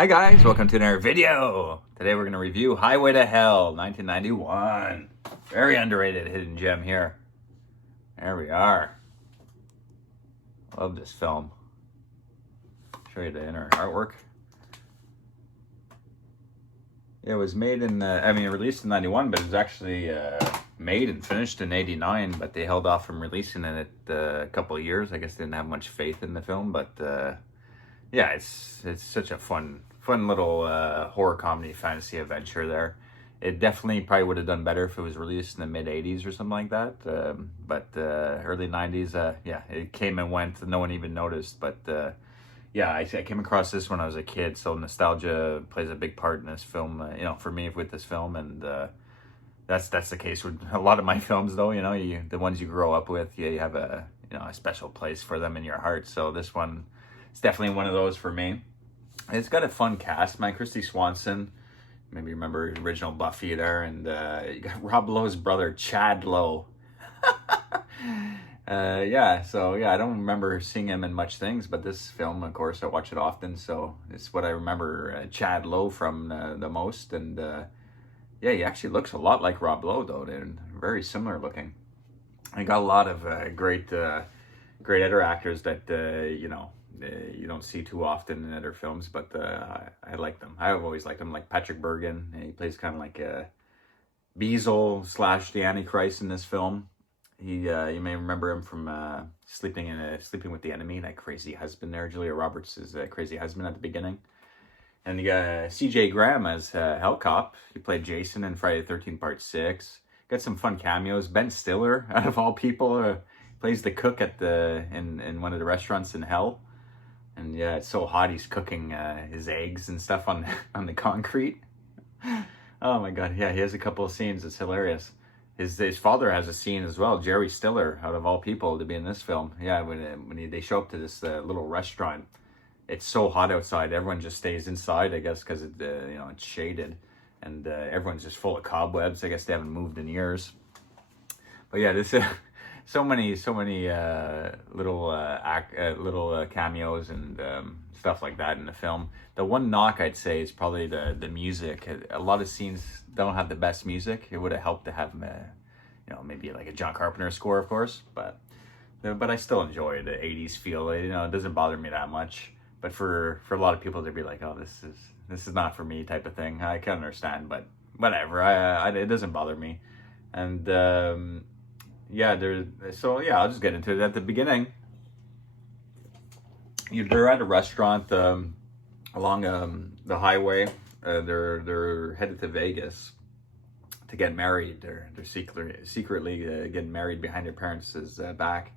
Hi guys, welcome to another video. Today we're going to review Highway to Hell, 1991. Very underrated hidden gem here. There we are. Love this film. Show you the inner artwork. It was made in, released in 91, but it was actually made and finished in 89, but they held off from releasing it a couple of years. I guess they didn't have much faith in the film, but yeah, it's such a fun little horror comedy fantasy adventure there. It definitely probably would have done better if it was released in the mid 80s or something like that. But early 90s, yeah, it came and went. No one even noticed. But yeah, I came across this when I was a kid. So nostalgia plays a big part in this film, for me with this film. And that's the case with a lot of my films, though. The ones you grow up with, you have a special place for them in your heart. So this one, it's definitely one of those for me. It's got a fun cast, man. Christy Swanson, maybe you remember original Buffy there, and you got Rob Lowe's brother, Chad Lowe. I don't remember seeing him in much things, but this film, of course, I watch it often, so it's what I remember Chad Lowe from the most. And yeah, he actually looks a lot like Rob Lowe, though. They're very similar looking. I got a lot of great other actors that you don't see too often in other films, but I like them. I've always liked them, like Patrick Bergin. He plays kind of like a Beazle / the Antichrist in this film. You may remember him from sleeping with the Enemy, that crazy husband there. Julia Roberts is a crazy husband at the beginning. And you got C.J. Graham as Hell Cop. He played Jason in Friday the 13th Part 6. Got some fun cameos. Ben Stiller, out of all people, plays the cook in one of the restaurants in Hell. And yeah, it's so hot he's cooking his eggs and stuff on the concrete. Oh my god, yeah, he has a couple of scenes. It's hilarious. His father has a scene as well. Jerry Stiller, out of all people, to be in this film. Yeah, when they show up to this little restaurant, it's so hot outside. Everyone just stays inside, I guess, because it's shaded, and everyone's just full of cobwebs. I guess they haven't moved in years. But yeah, this. So many little cameos and stuff like that in the film. The one knock I'd say is probably the music. A lot of scenes don't have the best music. It would have helped to have maybe like a John Carpenter score, of course. But I still enjoy the 80s feel. It doesn't bother me that much. But for a lot of people, they'd be like, oh, this is not for me type of thing. I can understand, but whatever. It doesn't bother me. And I'll just get into it. At the beginning, they're at a restaurant along the highway. They're headed to Vegas to get married. They're secretly getting married behind their parents' back,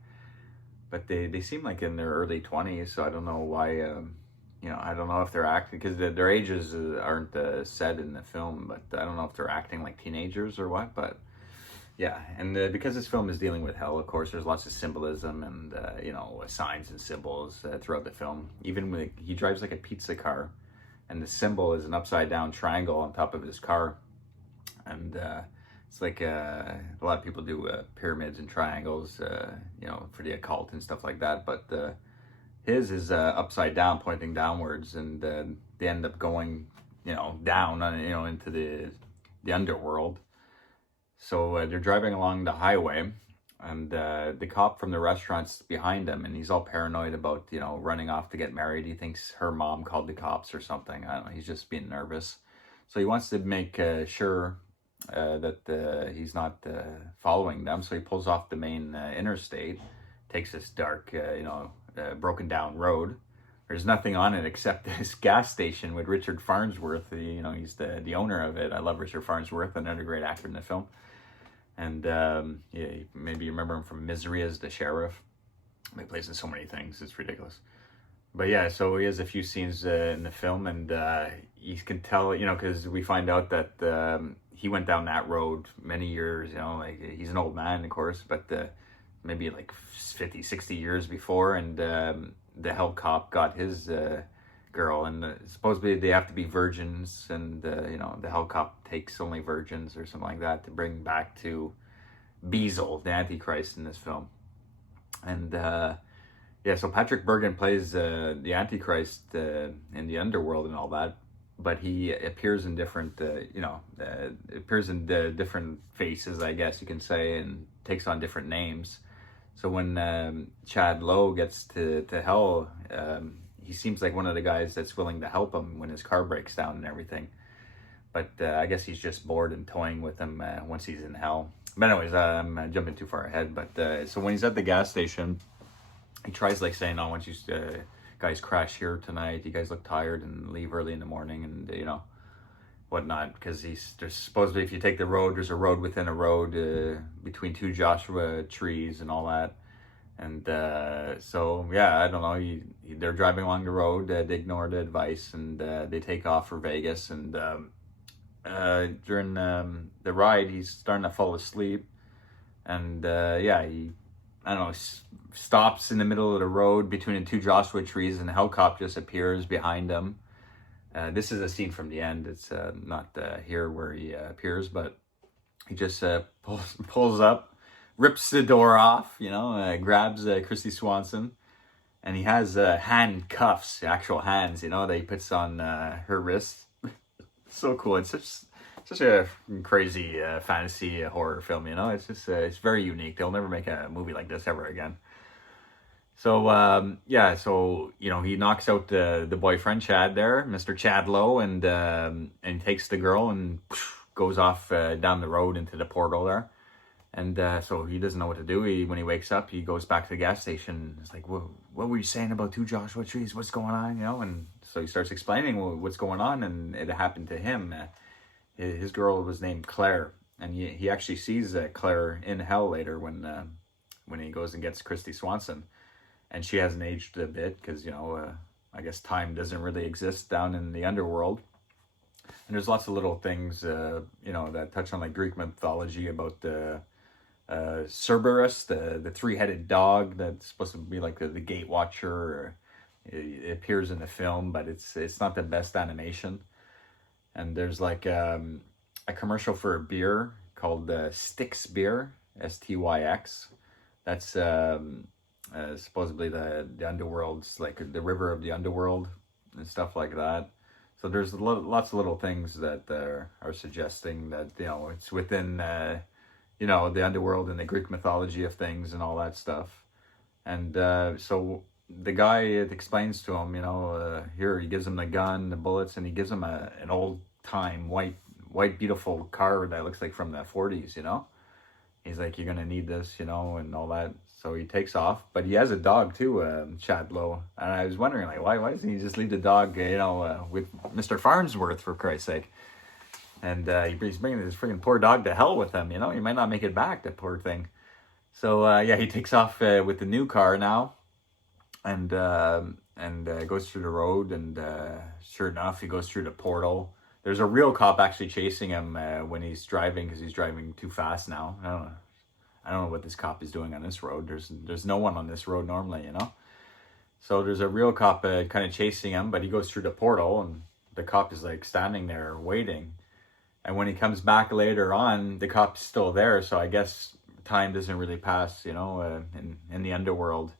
but they seem like in their early 20s. So I don't know why. I don't know if they're acting, because their ages aren't said in the film. But I don't know if they're acting like teenagers or what. But yeah, and because this film is dealing with hell, of course, there's lots of symbolism and signs and symbols throughout the film. Even when he drives like a pizza car, and the symbol is an upside down triangle on top of his car, and it's like a lot of people do pyramids and triangles, for the occult and stuff like that. But his is upside down, pointing downwards, and they end up going down into the underworld. So they're driving along the highway, and the cop from the restaurant's behind them, and he's all paranoid about, running off to get married. He thinks her mom called the cops or something. I don't know. He's just being nervous. So he wants to make sure that he's not following them. So he pulls off the main interstate, takes this dark, broken down road. There's nothing on it except this gas station with Richard Farnsworth. He's the owner of it. I love Richard Farnsworth, another great actor in the film. And maybe you remember him from Misery as the sheriff. He plays in so many things, it's ridiculous. But yeah, so he has a few scenes in the film, and you can tell, because we find out that he went down that road many years, he's an old man, of course, but maybe like 50, 60 years before, and the Hell Cop got his girl, and supposedly they have to be virgins, and the Hell Cop takes only virgins or something like that to bring back to Beazle, the Antichrist in this film. And Yeah, so Patrick Bergin plays the Antichrist in the underworld and all that, but he appears in different, appears in different faces, I guess you can say, and takes on different names. So when Chad Lowe gets to hell, he seems like one of the guys that's willing to help him when his car breaks down and everything. But I guess he's just bored and toying with him once he's in hell. But anyways, I'm jumping too far ahead. But so when he's at the gas station, he tries like saying, "Oh, once you guys crash here tonight, you guys look tired and leave early in the morning and whatnot." Because there's supposedly, if you take the road, there's a road within a road between two Joshua trees and all that. And so yeah, I don't know. They're driving along the road. They ignore the advice and they take off for Vegas. And during the ride, he's starting to fall asleep. And he, I don't know, stops in the middle of the road between the two Joshua trees, and a helicopter just appears behind him. This is a scene from the end. It's not here where he appears, but he just pulls up, rips the door off, grabs Christy Swanson, and he has handcuffs, actual hands, that he puts on her wrists. So cool. It's such a crazy fantasy horror film, It's just it's very unique. They'll never make a movie like this ever again. So he knocks out the boyfriend Chad there, Mr. Chad Lowe, and takes the girl and goes off down the road into the portal there. And so he doesn't know what to do. When he wakes up, he goes back to the gas station. It's like, what were you saying about two Joshua trees? What's going on? And so he starts explaining what's going on, and it happened to him. His girl was named Claire, and he actually sees Claire in hell later when he goes and gets Christy Swanson. And she hasn't aged a bit because, I guess time doesn't really exist down in the underworld. And there's lots of little things, that touch on like Greek mythology about the Cerberus, the three-headed dog that's supposed to be like the gate watcher. It appears in the film, but it's not the best animation. And there's like a commercial for a beer called Styx Beer, Styx. That's supposedly the underworld's, like the river of the underworld and stuff like that. So there's lots of little things that are suggesting that it's within the underworld and the Greek mythology of things and all that stuff. And so the guy, it explains to him, here he gives him the gun, the bullets, and he gives him an old time white beautiful car that looks like from the 40s. He's like, you're gonna need this, and all that. So he takes off, but he has a dog too, Chad Lowe. And I was wondering, like, why doesn't he just leave the dog, with Mr. Farnsworth, for Christ's sake? And he's bringing this freaking poor dog to hell with him, He might not make it back, that poor thing. So he takes off with the new car now, and goes through the road, and sure enough, he goes through the portal. There's a real cop actually chasing him when he's driving, because he's driving too fast now. I don't know what this cop is doing on this road. There's no one on this road normally, So there's a real cop kind of chasing him, but he goes through the portal, and the cop is like standing there waiting. And when he comes back later on, the cop's still there. So I guess time doesn't really pass, in the underworld.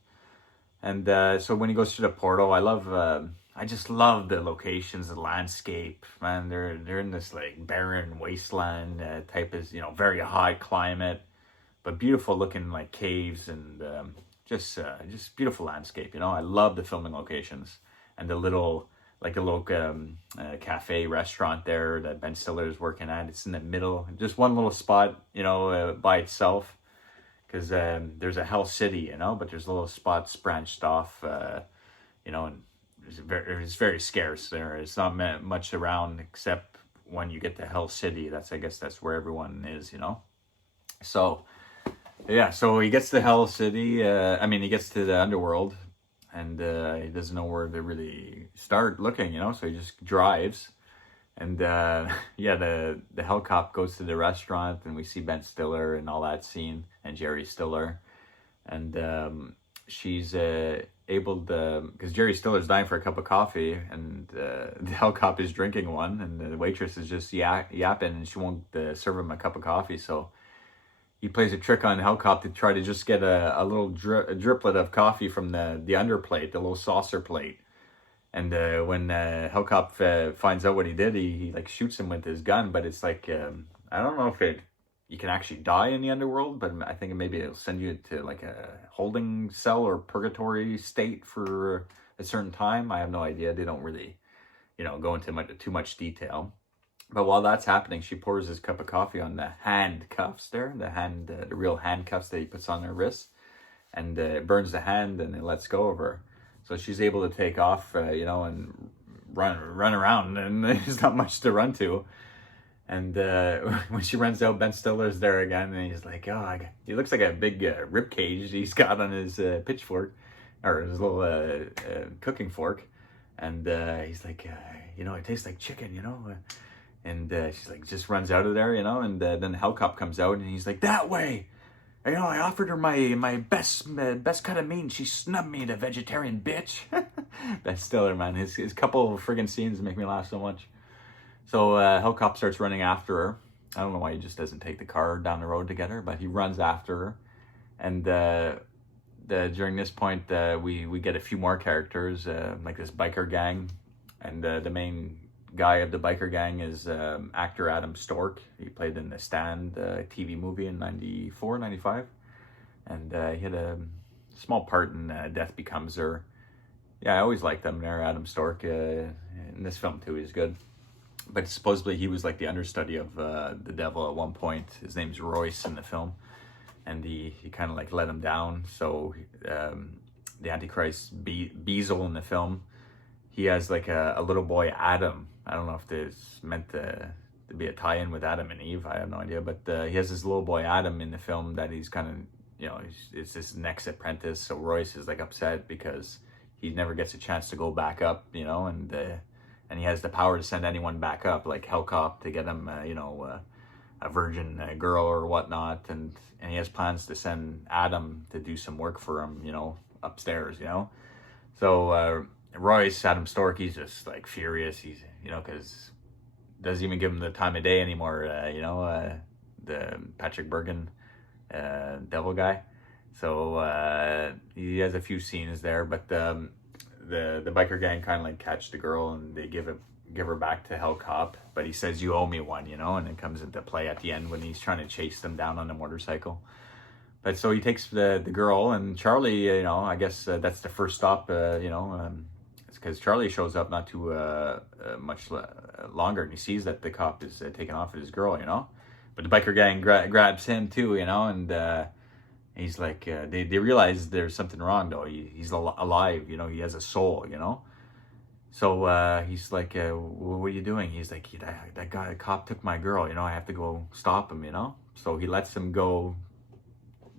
And so when he goes through the portal, I just love the locations, the landscape, man. They're in this like barren wasteland type of, very hot climate, but beautiful looking like caves and just beautiful landscape. I love the filming locations and the little cafe restaurant there that Ben Stiller is working at. It's in the middle, just one little spot, by itself, because there's a Hell City, but there's little spots branched off, and it's very scarce there. It's not much around except when you get to Hell City. I guess that's where everyone is, So, yeah, so he gets to Hell City. He gets to the underworld, and he doesn't know where to really start looking, so he just drives. And the helicopter goes to the restaurant, and we see Ben Stiller and all that scene, and Jerry Stiller. And she's able to, because Jerry Stiller's dying for a cup of coffee, and the helicopter is drinking one, and the waitress is just yapping, and she won't serve him a cup of coffee. So he plays a trick on Hellcop to try to just get a little driplet of coffee from the underplate, the little saucer plate. And when Hellcop finds out what he did, he like shoots him with his gun. But it's like I don't know if you can actually die in the underworld, but I think maybe it'll send you to like a holding cell or purgatory state for a certain time. I have no idea. They don't really, go into too much detail. But while that's happening, she pours his cup of coffee on the handcuffs there, the real handcuffs that he puts on her wrists, and it burns the hand and it lets go of her. So she's able to take off, and run around, and there's not much to run to. And when she runs out, Ben Stiller's there again, and he's like, "Oh, he looks like a big rib cage he's got on his pitchfork, or his little cooking fork." And he's like, "It tastes like chicken, And she's like, just runs out of there, And then Hellcop comes out, and he's like, "That way. I offered her my best cut of meat, and she snubbed me, the vegetarian bitch." Ben Stiller, man, his couple of friggin' scenes make me laugh so much. So Hellcop starts running after her. I don't know why he just doesn't take the car down the road to get her, but he runs after her. And during this point, we get a few more characters, like this biker gang. And the main guy of the biker gang is actor Adam Stork. He played in The Stand TV movie in 94, 95. And he had a small part in Death Becomes Her. Yeah, I always liked him there, Adam Stork. In this film, too, he's good. But supposedly he was like the understudy of the devil at one point. His name's Royce in the film. And he kind of like let him down. So the Antichrist Beazle in the film, he has like a little boy, Adam. I don't know if this meant to be a tie-in with Adam and Eve. I have no idea. But he has this little boy, Adam, in the film that he's kind of, it's his next apprentice. So Royce is like upset because he never gets a chance to go back up, and he has the power to send anyone back up, like Hellcop, to get him, a virgin girl or whatnot. And he has plans to send Adam to do some work for him, upstairs, So Royce, Adam Stork, he's just like furious. He's, because doesn't even give him the time of day anymore, the Patrick Bergen devil guy. So he has a few scenes there, but the biker gang kind of like catch the girl and they give her back to Hellcop, but he says, "You owe me one," and it comes into play at the end when he's trying to chase them down on the motorcycle. But so he takes the girl, and Charlie, I guess that's the first stop, it's because Charlie shows up not too much longer, and he sees that the cop is taking off with his girl, but the biker gang grabs him too, and he's like, they realize there's something wrong though. He's alive, he has a soul, So he's like, "What are you doing?" He's like, that guy, the cop took my girl, I have to go stop him, So he lets him go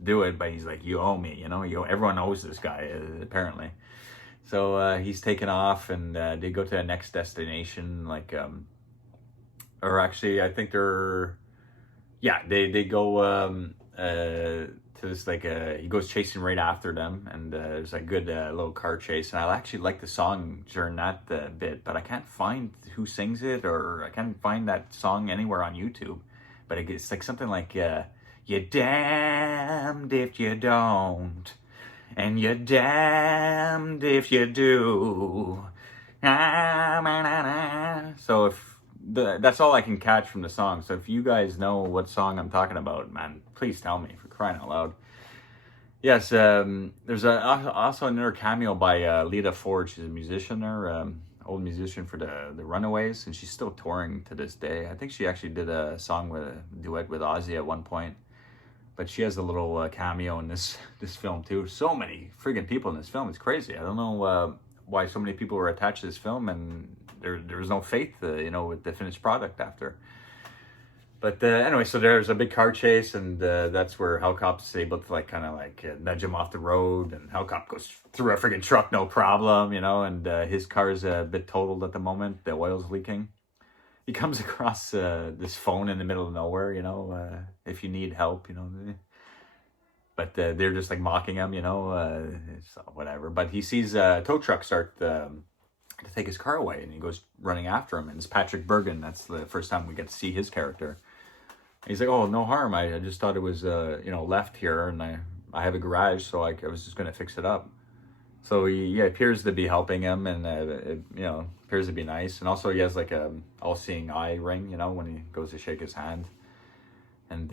do it, but he's like, "You owe me, everyone owes this guy, apparently." So he's taken off, and they go to the next destination, like, or actually, I think they go to this, like, he goes chasing right after them, and there's a good little car chase, and I actually like the song during that bit, but I can't find who sings it, or I can't find that song anywhere on YouTube, but it's like something like, "You're damned if you don't, and you're damned if you do." So that's all I can catch from the song. So if you guys know what song I'm talking about, man, please tell me, for crying out loud. Yes, there's also another cameo by Lita Ford. She's a musician there, old musician for the Runaways, and she's still touring to this day. I think she actually did a duet with Ozzy at one point. But she has a little cameo in this film too. So many friggin' people in this film. It's crazy. I don't know why so many people were attached to this film, and there was no faith, with the finished product after. But anyway, so there's a big car chase, and that's where Hellcop's able to kind of nudge him off the road, and Hellcop goes through a friggin' truck, no problem, and his car's a bit totaled at the moment. The oil's leaking. He comes across this phone in the middle of nowhere, if you need help, But they're just like mocking him, it's whatever. But he sees a tow truck start to take his car away, and he goes running after him. And it's Patrick Bergen. That's the first time we get to see his character. He's like, oh, no harm. I just thought it was, left here, and I have a garage, so I was just going to fix it up. So he appears to be helping him, and it, appears to be nice. And also he has like a all-seeing eye ring, when he goes to shake his hand. And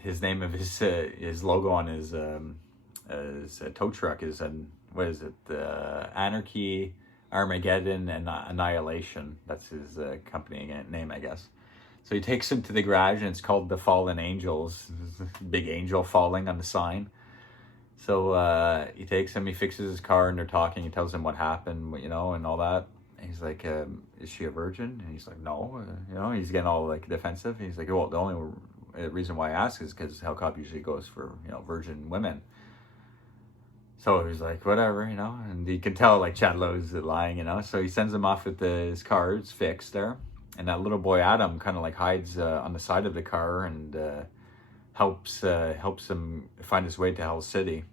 his name of his logo on his tow truck is what is it? Anarchy, Armageddon, and Annihilation. That's his company name, I guess. So he takes him to the garage, and it's called the Fallen Angels. Big angel falling on the sign. So he takes him, he fixes his car, and they're talking. He tells him what happened, and all that. And he's like, is she a virgin? And he's like, no. He's getting all like defensive. And he's like, well, the only reason why I ask is because Hellcop usually goes for, virgin women. So he's like, whatever, and you can tell like Chad Lowe's lying, So he sends him off with his car. It's fixed there. And that little boy Adam kind of like hides on the side of the car and helps him find his way to Hell City.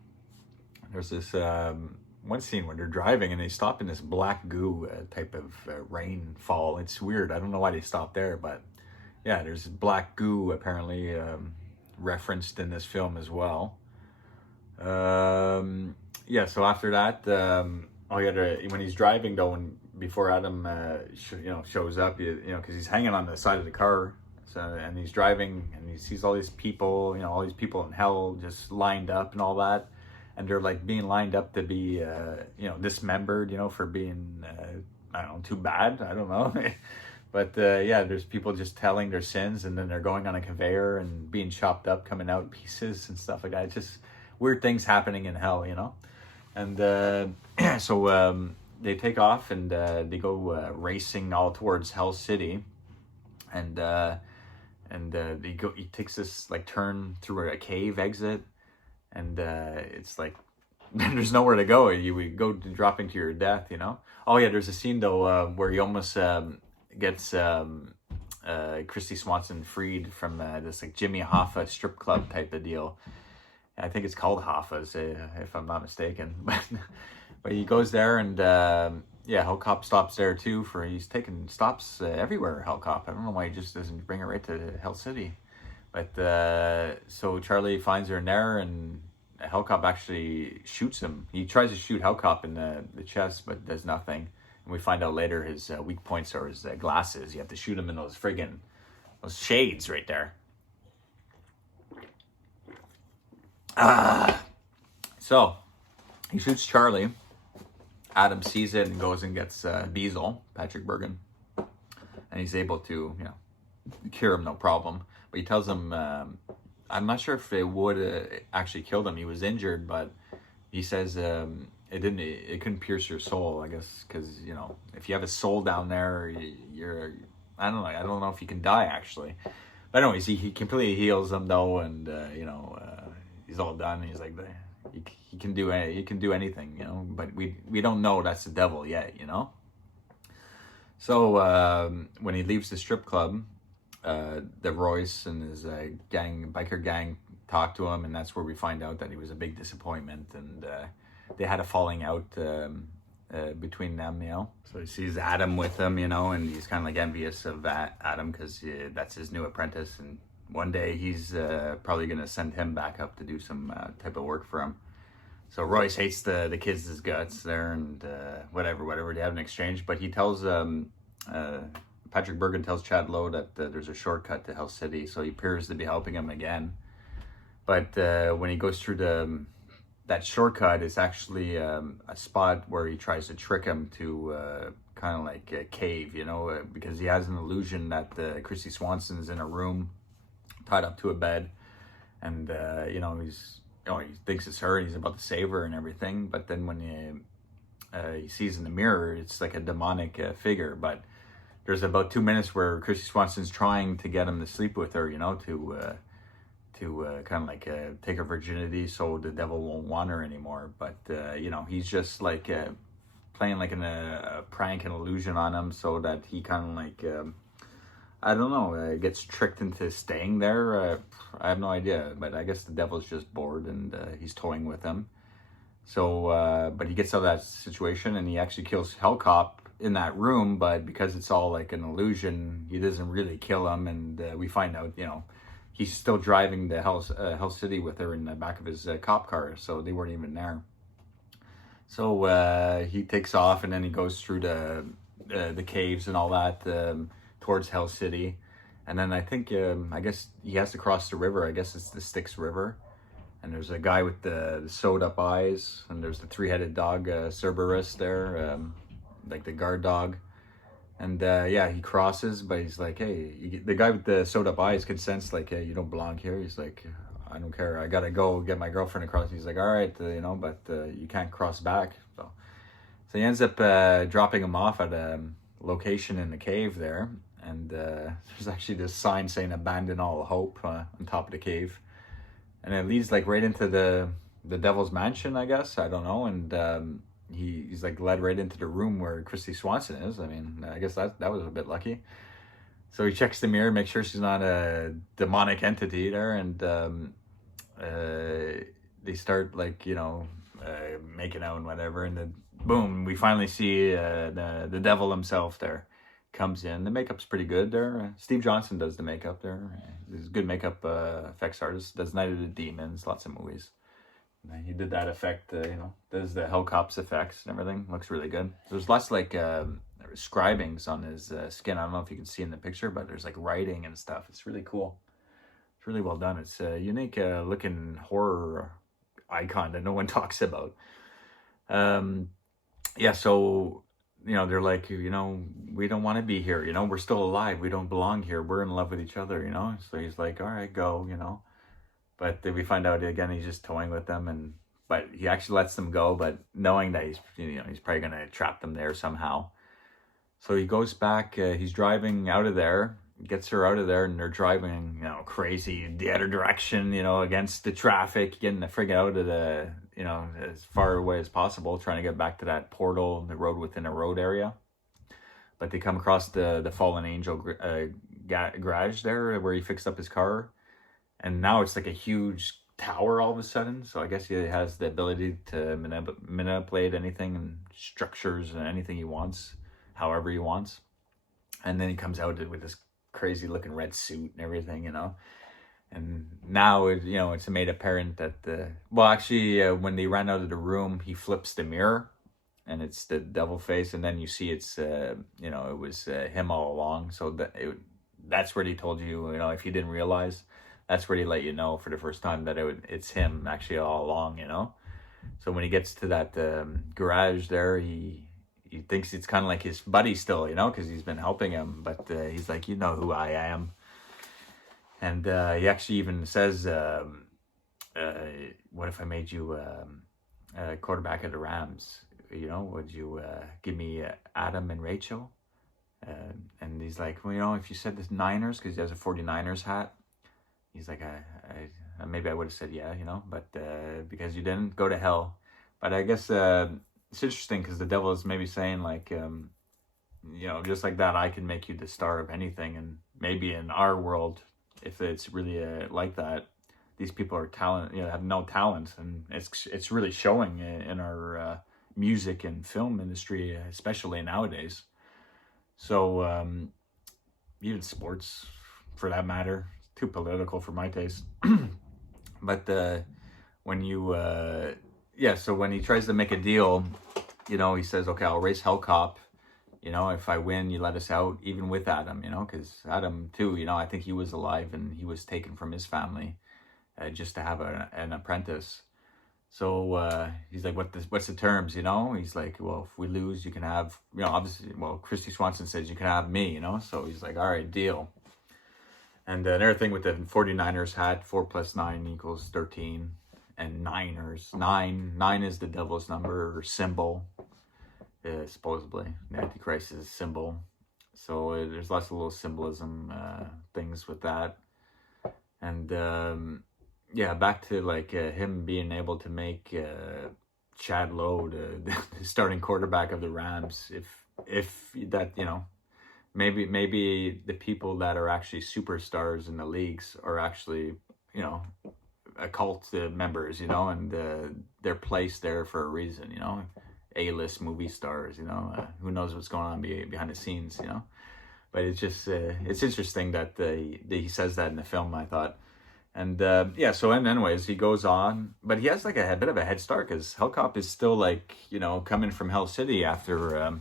There's this one scene where they're driving and they stop in this black goo type of rainfall. It's weird. I don't know why they stopped there, but yeah, there's black goo apparently referenced in this film as well. So after that, when he's driving though, before Adam shows up, because he's hanging on the side of the car. So, and he's driving and he sees all these people, all these people in hell just lined up and all that. And they're like being lined up to be, dismembered, for being, I don't know, too bad. I don't know. But there's people just telling their sins, and then they're going on a conveyor and being chopped up, coming out in pieces and stuff like that. It's just weird things happening in hell, And so they take off and they go racing all towards Hell City. And he takes this like turn through a cave exit. And it's like there's nowhere to go. You would go dropping to your death, Oh yeah, there's a scene though where he almost gets Christy Swanson freed from this like Jimmy Hoffa strip club type of deal. I think it's called Hoffa's, if I'm not mistaken. But he goes there, and Hellcop stops there too. He's taking stops everywhere. Hellcop. I don't know why he just doesn't bring her right to Hell City. But so Charlie finds her in there, and Hellcop actually shoots him. He tries to shoot Hellcop in the chest, but does nothing. And we find out later his weak points are his glasses. You have to shoot him in those shades right there. So he shoots Charlie. Adam sees it and goes and gets Beazle, Patrick Bergen, and he's able to, cure him no problem. But he tells him, I'm not sure if it would actually killed him. He was injured, but he says it couldn't pierce your soul, I guess, because if you have a soul down there, I don't know if you can die actually. But anyways, he completely heals him though, and he's all done. He's like he can do anything, but we don't know that's the devil yet, So when he leaves the strip club, the Royce and his biker gang talk to him, and that's where we find out that he was a big disappointment, and they had a falling out between them, So he sees Adam with him, and he's kind of like envious of Adam because that's his new apprentice, and one day he's probably going to send him back up to do some type of work for him. So Royce hates the kids' guts there, and whatever, they have an exchange, but he tells Patrick Bergen tells Chad Lowe that there's a shortcut to Hell City, so he appears to be helping him again. But when he goes through that shortcut, it's actually a spot where he tries to trick him to kind of like a cave, because he has an illusion that Christy Swanson's in a room tied up to a bed, and he thinks it's her and he's about to save her and everything. But then when he sees in the mirror, it's like a demonic figure. But there's about 2 minutes where Christy Swanson's trying to get him to sleep with her, to kind of like take her virginity so the devil won't want her anymore. But he's just like playing like a prank and illusion on him, so that he kind of like I don't know, gets tricked into staying there. I have no idea, but I guess the devil's just bored and he's toying with him. So but he gets out of that situation and he actually kills Hellcop in that room, but because it's all like an illusion, he doesn't really kill him. And we find out, he's still driving the Hell City with her in the back of his cop car, so they weren't even there. So he takes off, and then he goes through the caves and all that towards Hell City. And then I guess he has to cross the river. I guess it's the Styx River. And there's a guy with the sewed up eyes, and there's the three-headed dog, Cerberus there, like the guard dog. And he crosses, but he's like, hey, the guy with the sewed up eyes can sense like, hey, you don't belong here. He's like, I don't care. I gotta go get my girlfriend across. He's like, all right, but you can't cross back. So he ends up dropping him off at a location in the cave there. And there's actually this sign saying "Abandon all hope" on top of the cave. And it leads like right into the devil's mansion, I guess. I don't know. And he's like led right into the room where Christy Swanson is. I mean, I guess that was a bit lucky. So he checks the mirror, makes sure she's not a demonic entity there, and they start like making out and whatever. And then boom, we finally see the devil himself there. Comes in. The makeup's pretty good there. Steve Johnson does the makeup there. He's a good makeup effects artist. Does Night of the Demons, lots of movies. And he did that effect, does the Hellcops effects and everything. Looks really good. There's lots like scribings on his skin. I don't know if you can see in the picture, but there's like writing and stuff. It's really cool. It's really well done. It's a unique looking horror icon that no one talks about. So they're like, we don't want to be here, we're still alive, we don't belong here, we're in love with each other, so he's like, all right, go, but then we find out again he's just toying with them, but he actually lets them go, but knowing that he's probably gonna trap them there somehow. So he goes back, he's driving out of there, gets her out of there, and they're driving crazy the other direction, against the traffic, getting the frig out of the as far away as possible, trying to get back to that portal, the road within a road area. But they come across the Fallen Angel garage there where he fixed up his car, and now it's like a huge tower all of a sudden. So I guess he has the ability to manipulate anything and structures and anything he wants, however he wants. And then he comes out with this crazy looking red suit and everything, And now it's made apparent that when they ran out of the room, he flips the mirror, and it's the devil face, and then you see it's it was him all along. So that's where he told you, if you didn't realize, that's where he let you know for the first time that it's him actually all along. So when he gets to that garage there, he thinks it's kind of like his buddy still, because he's been helping him, but he's like, who I am. And he actually even says, what if I made you a quarterback of the Rams? Would you give me Adam and Rachel? And he's like, well, if you said the Niners, because he has a 49ers hat, he's like, I maybe I would have said yeah, but because you didn't, go to hell. But I guess it's interesting because the devil is maybe saying like, just like that, I can make you the star of anything. And maybe in our world, if it's really like that, these people are have no talent, and it's really showing in our music and film industry, especially nowadays. So even sports, for that matter, too political for my taste. But when you so when he tries to make a deal, he says, okay, I'll race Hellcop. If I win, you let us out, even with Adam, because Adam too, I think he was alive and he was taken from his family just to have an apprentice. So he's like, what's the terms, He's like, well, if we lose, you can have, obviously, Christy Swanson says you can have me, So he's like, all right, deal. And another thing with the 49ers hat, 4 + 9 = 13. And Niners, 9 is the devil's number or symbol. Supposedly the Antichrist is a symbol, so there's lots of little symbolism things with that. And back to like him being able to make Chad Lowe the starting quarterback of the Rams, if that maybe the people that are actually superstars in the leagues are actually occult members, and they're placed there for a reason, A-list movie stars, you know. Who knows what's going on behind the scenes, you know. But it's just, it's interesting that he says that in the film, I thought. And yeah, so anyways, he goes on, but he has like a bit of a head start because Hellcop is still like, you know, coming from Hell City after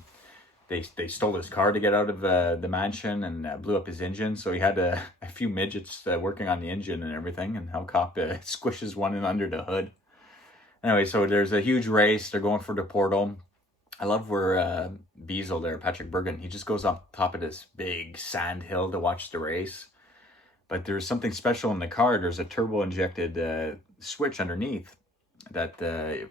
they stole his car to get out of the mansion and blew up his engine. So he had a few midgets working on the engine and everything, and Hellcop squishes one in under the hood. Anyway, so there's a huge race. They're going for the portal. I love where Beazle there, Patrick Bergin, he just goes up top of this big sand hill to watch the race. But there's something special in the car. There's a turbo-injected switch underneath that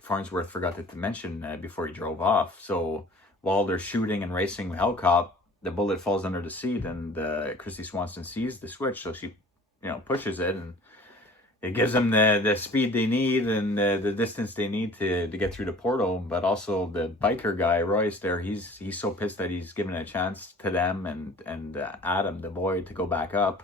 Farnsworth forgot to mention before he drove off. So while they're shooting and racing with Hellcop, the bullet falls under the seat, and Christy Swanson sees the switch, so she, you know, pushes it, and it gives them the speed they need and the distance they need to get through the portal. But also the biker guy, Royce there, he's so pissed that he's given a chance to them and Adam, the boy, to go back up,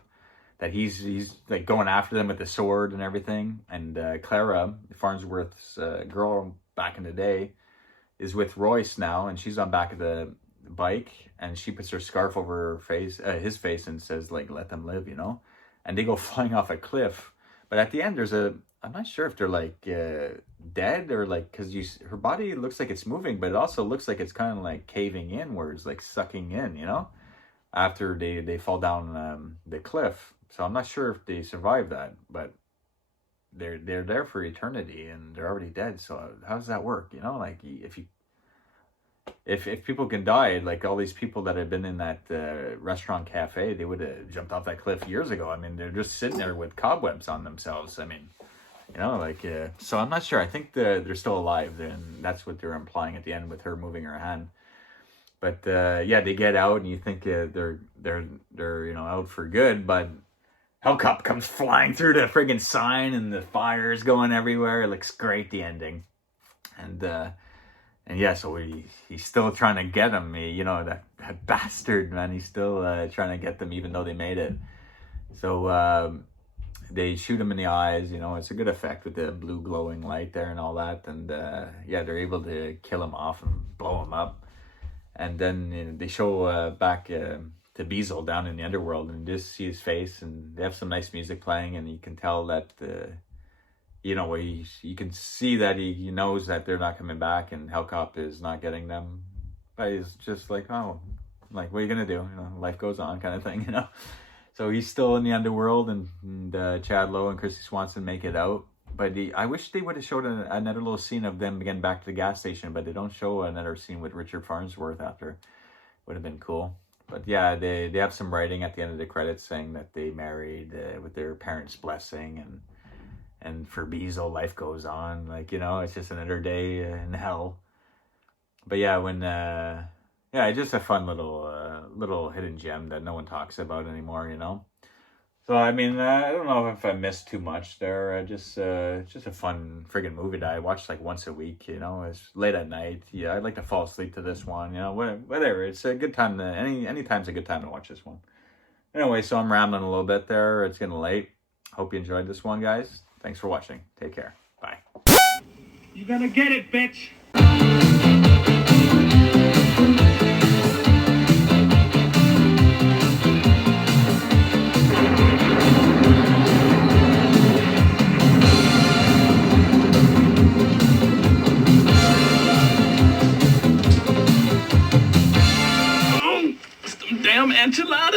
that he's like going after them with the sword and everything. And Clara, Farnsworth's girl back in the day, is with Royce now, and she's on back of the bike, and she puts her scarf over her face, his face, and says like, "Let them live," you know. And they go flying off a cliff. But at the end, I'm not sure if they're like dead or like, because her body looks like it's moving, but it also looks like it's kind of like caving in, where it's like sucking in, you know, after they fall down the cliff. So I'm not sure if they survive that, but they're there for eternity and they're already dead. So how does that work? You know, like if people can die, like all these people that have been in that restaurant cafe, they would have jumped off that cliff years ago. I mean, they're just sitting there with cobwebs on themselves. I mean, you know, like, so I'm not sure. I think they're still alive, and that's what they're implying at the end with her moving her hand. But yeah, they get out, and you think they're you know, out for good, but Hellcop comes flying through the friggin' sign, and the fire's going everywhere. It looks great, the ending. And yeah, so he's still trying to get him. You know, that bastard, man. He's still trying to get them, even though they made it. So they shoot him in the eyes. You know, it's a good effect with the blue glowing light there and all that. And yeah, they're able to kill him off and blow him up. And then you know, they show back to Beazle down in the underworld, and you just see his face. And they have some nice music playing, and you can tell that... you know, you can see that he knows that they're not coming back, and Hellcop is not getting them. But he's just like, oh, like, what are you going to do? You know, life goes on kind of thing, you know. So he's still in the underworld, and Chad Lowe and Christy Swanson make it out. But I wish they would have showed another little scene of them getting back to the gas station, but they don't show another scene with Richard Farnsworth after. Would have been cool. But yeah, they have some writing at the end of the credits saying that they married with their parents' blessing, and for Beazle, life goes on. Like, you know, it's just another day in hell. But yeah, yeah, it's just a fun little hidden gem that no one talks about anymore, you know. So, I mean, I don't know if I missed too much there. It's just a fun friggin' movie that I watch like once a week, you know. It's late at night. Yeah, I'd like to fall asleep to this one, you know. Whatever. It's a good time any time's a good time to watch this one. Anyway, so I'm rambling a little bit there. It's getting late. Hope you enjoyed this one, guys. Thanks for watching. Take care. Bye. You gonna get it, bitch! Some damn enchiladas!